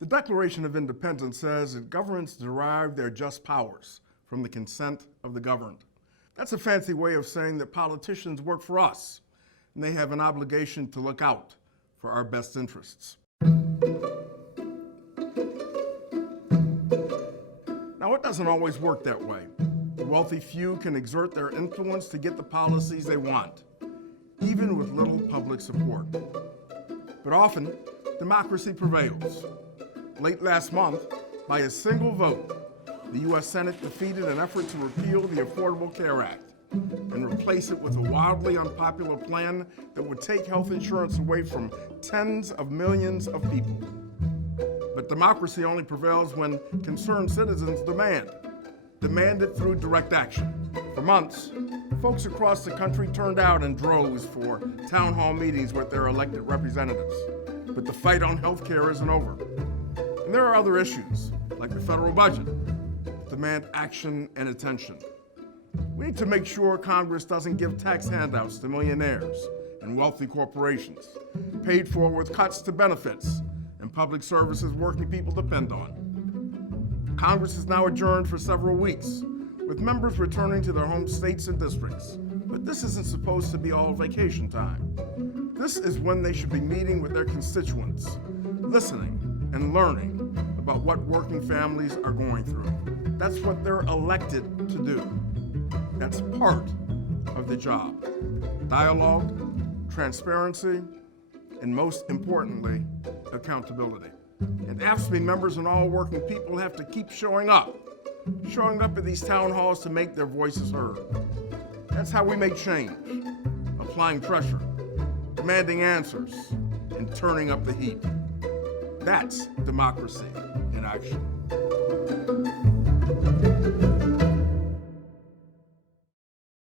The Declaration of Independence says that governments derive their just powers from the consent of the governed. That's a fancy way of saying that politicians work for us, and they have an obligation to look out for our best interests. Now, it doesn't always work that way. The wealthy few can exert their influence to get the policies they want, even with little public support. But often, democracy prevails. Late last month, by a single vote, the U.S. Senate defeated an effort to repeal the Affordable Care Act and replace it with a wildly unpopular plan that would take health insurance away from tens of millions of people. But democracy only prevails when concerned citizens demand it through direct action. For months, folks across the country turned out in droves for town hall meetings with their elected representatives. But the fight on health care isn't over. And there are other issues, like the federal budget, that demand action and attention. We need to make sure Congress doesn't give tax handouts to millionaires and wealthy corporations, paid for with cuts to benefits and public services working people depend on. Congress is now adjourned for several weeks, with members returning to their home states and districts. But this isn't supposed to be all vacation time. This is when they should be meeting with their constituents, listening and learning about what working families are going through. That's what they're elected to do. That's part of the job. Dialogue, transparency, and most importantly, accountability. And AFSCME members and all working people have to keep showing up at these town halls to make their voices heard. That's how we make change, applying pressure, demanding answers, and turning up the heat. That's democracy in action.